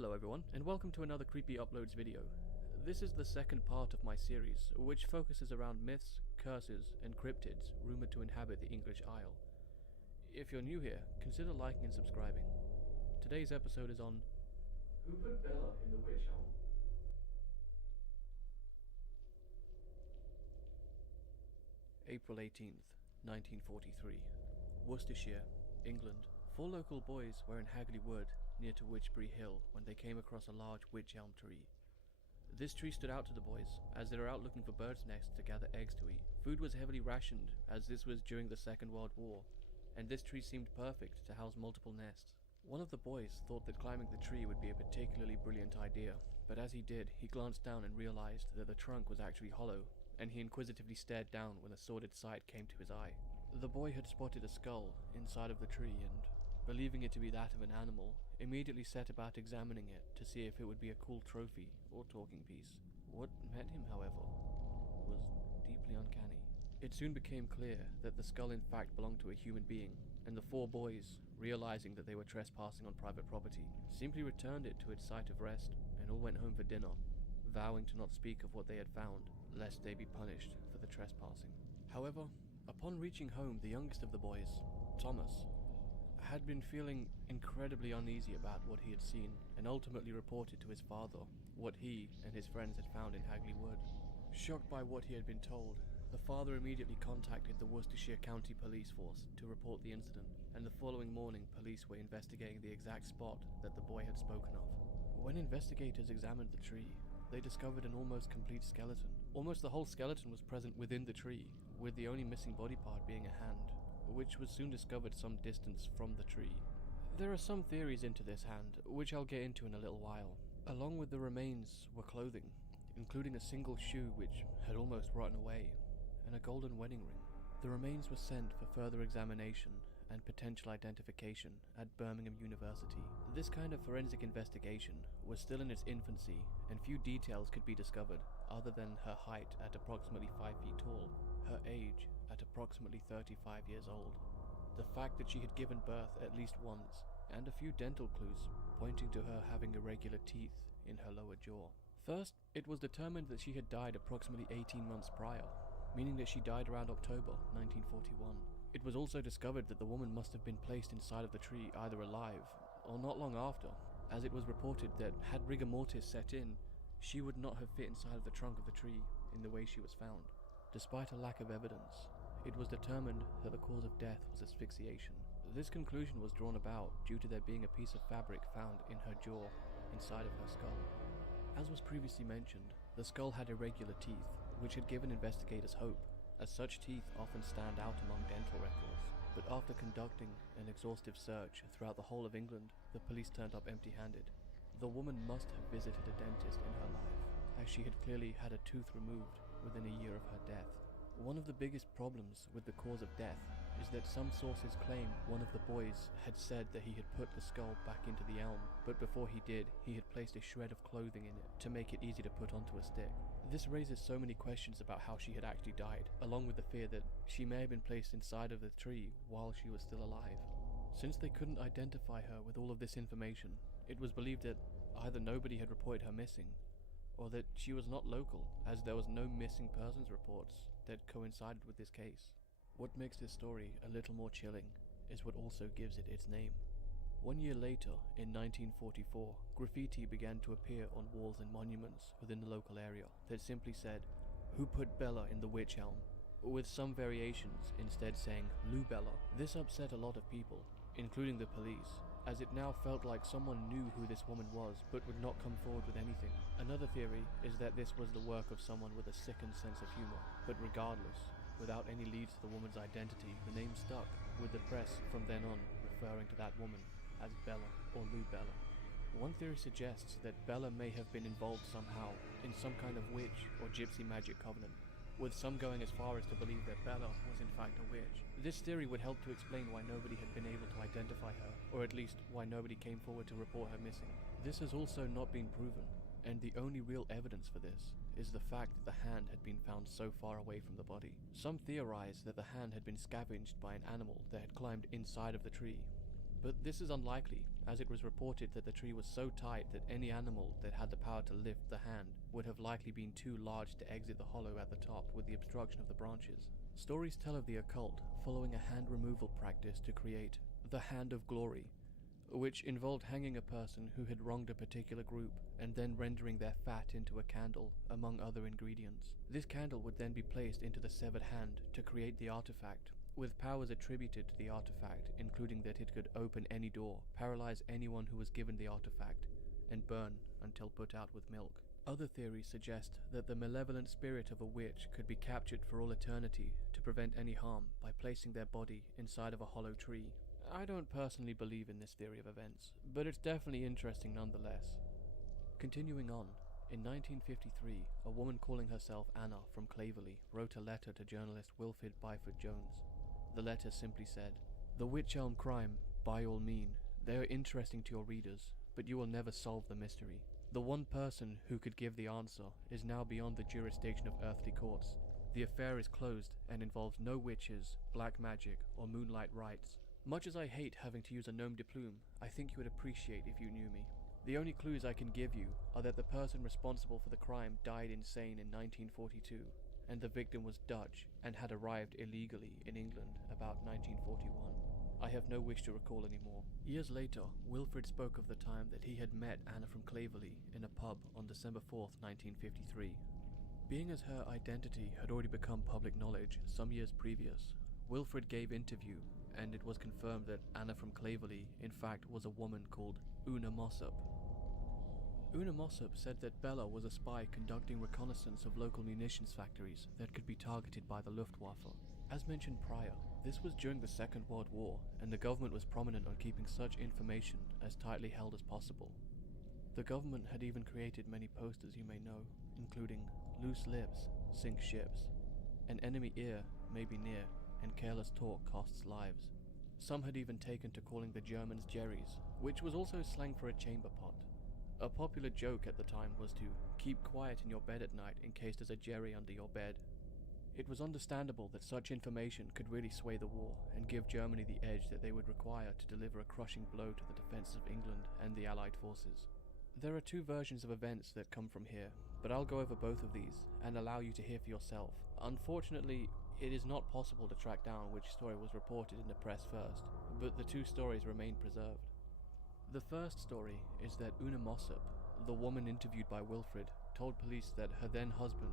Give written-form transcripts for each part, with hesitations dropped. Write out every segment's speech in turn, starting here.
Hello everyone, and welcome to another Creepy Uploads video. This is the second part of my series, which focuses around myths, curses, and cryptids rumoured to inhabit the English Isle. If you're new here, consider liking and subscribing. Today's episode is on Who Put Bella in the Wych Elm? April 18th, 1943. Worcestershire, England. 4 local boys were in Hagley Wood, near to Witchbury Hill, when they came across a large wych elm tree. This tree stood out to the boys, as they were out looking for birds' nests to gather eggs to eat. Food was heavily rationed, as this was during the Second World War, and this tree seemed perfect to house multiple nests. One of the boys thought that climbing the tree would be a particularly brilliant idea, but as he did, he glanced down and realized that the trunk was actually hollow, and he inquisitively stared down when a sordid sight came to his eye. The boy had spotted a skull inside of the tree and, believing it to be that of an animal, immediately set about examining it to see if it would be a cool trophy or talking piece. What met him, however, was deeply uncanny. It soon became clear that the skull in fact belonged to a human being, and the 4 boys, realizing that they were trespassing on private property, simply returned it to its site of rest and all went home for dinner, vowing to not speak of what they had found, lest they be punished for the trespassing. However, upon reaching home, the youngest of the boys, Thomas, had been feeling incredibly uneasy about what he had seen, and ultimately reported to his father what he and his friends had found in Hagley Wood. Shocked by what he had been told, the father immediately contacted the Worcestershire County Police Force to report the incident, and the following morning police were investigating the exact spot that the boy had spoken of. When investigators examined the tree, they discovered an almost complete skeleton. Almost the whole skeleton was present within the tree, with the only missing body part being a hand, which was soon discovered some distance from the tree. There are some theories into this hand, which I'll get into in a little while. Along with the remains were clothing, including a single shoe which had almost rotten away, and a golden wedding ring. The remains were sent for further examination and potential identification at Birmingham University. This kind of forensic investigation was still in its infancy, and few details could be discovered other than her height at approximately 5 feet tall, her age at approximately 35 years old, the fact that she had given birth at least once, and a few dental clues pointing to her having irregular teeth in her lower jaw. First, it was determined that she had died approximately 18 months prior, meaning that she died around October 1941. It was also discovered that the woman must have been placed inside of the tree either alive or not long after, as it was reported that had rigor mortis set in, she would not have fit inside of the trunk of the tree in the way she was found. Despite a lack of evidence, it was determined that the cause of death was asphyxiation. This conclusion was drawn about due to there being a piece of fabric found in her jaw inside of her skull. As was previously mentioned, the skull had irregular teeth, which had given investigators hope, as such teeth often stand out among dental records. But after conducting an exhaustive search throughout the whole of England, the police turned up empty-handed. The woman must have visited a dentist in her life, as she had clearly had a tooth removed within a year of her death. One of the biggest problems with the cause of death is that some sources claim one of the boys had said that he had put the skull back into the elm, but before he did, he had placed a shred of clothing in it to make it easy to put onto a stick. This raises so many questions about how she had actually died, along with the fear that she may have been placed inside of the tree while she was still alive. Since they couldn't identify her with all of this information, it was believed that either nobody had reported her missing, or that she was not local, as there was no missing persons reports that coincided with this case. What makes this story a little more chilling is what also gives it its name. 1 year later, in 1944, graffiti began to appear on walls and monuments within the local area that simply said, "Who put Bella in the wych elm?" with some variations instead saying, "Lou Bella." This upset a lot of people, including the police, as it now felt like someone knew who this woman was but would not come forward with anything. Another theory is that this was the work of someone with a sickened sense of humor, but regardless, without any leads to the woman's identity, the name stuck, with the press from then on referring to that woman as Bella or Lou Bella. One theory suggests that Bella may have been involved somehow in some kind of witch or gypsy magic covenant, with some going as far as to believe that Bella was in fact a witch. This theory would help to explain why nobody had been able to identify her, or at least why nobody came forward to report her missing. This has also not been proven, and the only real evidence for this is the fact that the hand had been found so far away from the body. Some theorize that the hand had been scavenged by an animal that had climbed inside of the tree, But this is unlikely, as it was reported that the tree was so tight that any animal that had the power to lift the hand would have likely been too large to exit the hollow at the top with the obstruction of the branches. Stories tell of the occult following a hand removal practice to create the Hand of Glory, which involved hanging a person who had wronged a particular group and then rendering their fat into a candle, among other ingredients. This candle would then be placed into the severed hand to create the artifact, with powers attributed to the artifact, including that it could open any door, paralyze anyone who was given the artifact, and burn until put out with milk. Other theories suggest that the malevolent spirit of a witch could be captured for all eternity to prevent any harm by placing their body inside of a hollow tree. I don't personally believe in this theory of events, but it's definitely interesting nonetheless. Continuing on, in 1953, a woman calling herself Anna from Claverley wrote a letter to journalist Wilfred Byford Jones. The letter simply said, "The wych elm crime, by all means, they are interesting to your readers, but you will never solve the mystery. The one person who could give the answer is now beyond the jurisdiction of earthly courts. The affair is closed and involves no witches, black magic, or moonlight rites. Much as I hate having to use a nom de plume, I think you would appreciate if you knew me. The only clues I can give you are that the person responsible for the crime died insane in 1942, and the victim was Dutch and had arrived illegally in England about 1941. I have no wish to recall anymore." Years later, Wilfred spoke of the time that he had met Anna from Claverley in a pub on December 4th, 1953. Being as her identity had already become public knowledge some years previous, Wilfred gave interview, and it was confirmed that Anna from Claverley in fact was a woman called Una Mossop. Una Mossop said that Bella was a spy conducting reconnaissance of local munitions factories that could be targeted by the Luftwaffe. As mentioned prior, this was during the Second World War, and the government was prominent on keeping such information as tightly held as possible. The government had even created many posters you may know, including "Loose lips sink ships," "An enemy ear may be near, and careless talk costs lives." Some had even taken to calling the Germans Jerrys, which was also slang for a chamber pot. A popular joke at the time was to keep quiet in your bed at night in case there's a Jerry under your bed. It was understandable that such information could really sway the war and give Germany the edge that they would require to deliver a crushing blow to the defenses of England and the Allied forces. There are two versions of events that come from here, but I'll go over both of these and allow you to hear for yourself. Unfortunately, it is not possible to track down which story was reported in the press first, but the two stories remain preserved. The first story is that Una Mossop, the woman interviewed by Wilfred, told police that her then husband,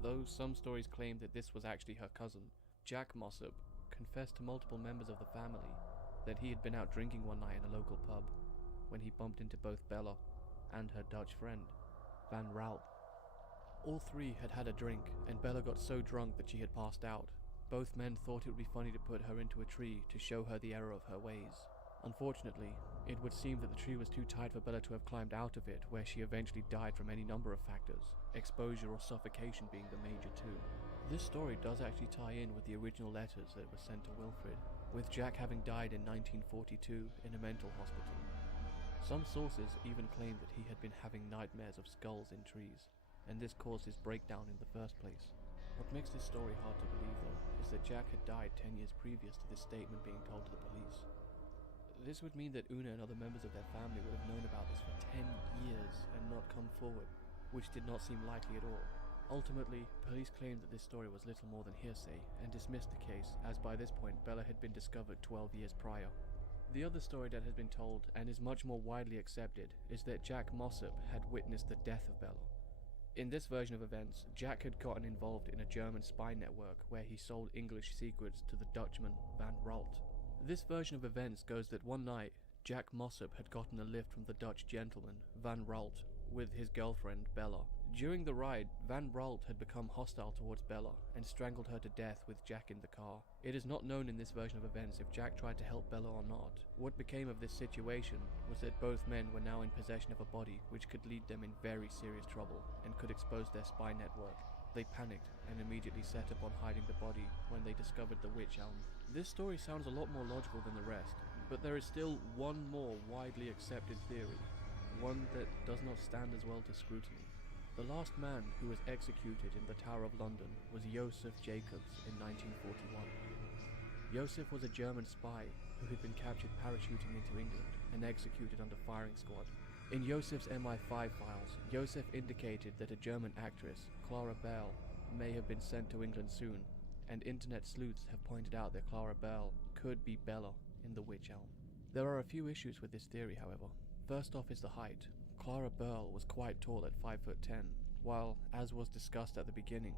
though some stories claim that this was actually her cousin, Jack Mossop, confessed to multiple members of the family that he had been out drinking one night in a local pub when he bumped into both Bella and her Dutch friend, Van Ralt. All three had had a drink, and Bella got so drunk that she had passed out. Both men thought it would be funny to put her into a tree to show her the error of her ways. Unfortunately, it would seem that the tree was too tight for Bella to have climbed out of it, where she eventually died from any number of factors, exposure or suffocation being the major two. This story does actually tie in with the original letters that were sent to Wilfred, with Jack having died in 1942 in a mental hospital. Some sources even claim that he had been having nightmares of skulls in trees, and this caused his breakdown in the first place. What makes this story hard to believe, though, is that Jack had died 10 years previous to this statement being told to the police. This would mean that Una and other members of their family would have known about this for 10 years and not come forward, which did not seem likely at all. Ultimately, police claimed that this story was little more than hearsay and dismissed the case, as by this point Bella had been discovered 12 years prior. The other story that has been told, and is much more widely accepted, is that Jack Mossop had witnessed the death of Bella. In this version of events, Jack had gotten involved in a German spy network where he sold English secrets to the Dutchman Van Ralt. This version of events goes that one night, Jack Mossop had gotten a lift from the Dutch gentleman, Van Ralt, with his girlfriend, Bella. During the ride, Van Ralt had become hostile towards Bella and strangled her to death with Jack in the car. It is not known in this version of events if Jack tried to help Bella or not. What became of this situation was that both men were now in possession of a body which could lead them in very serious trouble and could expose their spy network. They panicked and immediately set upon hiding the body when they discovered the wych elm. This story sounds a lot more logical than the rest, but there is still one more widely accepted theory, one that does not stand as well to scrutiny. The last man who was executed in the Tower of London was Joseph Jacobs in 1941. Joseph was a German spy who had been captured parachuting into England and executed under firing squad. In Yosef's MI5 files, Yosef indicated that a German actress, Clara Bell, may have been sent to England soon, and internet sleuths have pointed out that Clara Bell could be Bella in the Wych Elm. There are a few issues with this theory, however. First off is the height. Clara Bell was quite tall at 5'10", while, as was discussed at the beginning,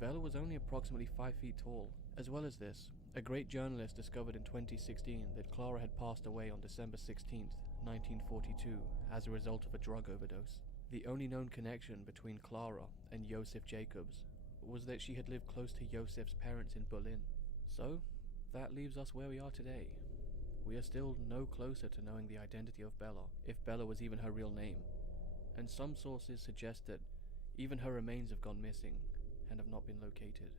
Bella was only approximately 5 feet tall. As well as this, a great journalist discovered in 2016 that Clara had passed away on December 16, 1942, as a result of a drug overdose. The only known connection between Clara and Josef Jacobs was that she had lived close to Josef's parents in Berlin. So, that leaves us where we are today. We are still no closer to knowing the identity of Bella, if Bella was even her real name, and some sources suggest that even her remains have gone missing and have not been located.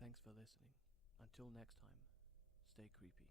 Thanks for listening. Until next time, stay creepy.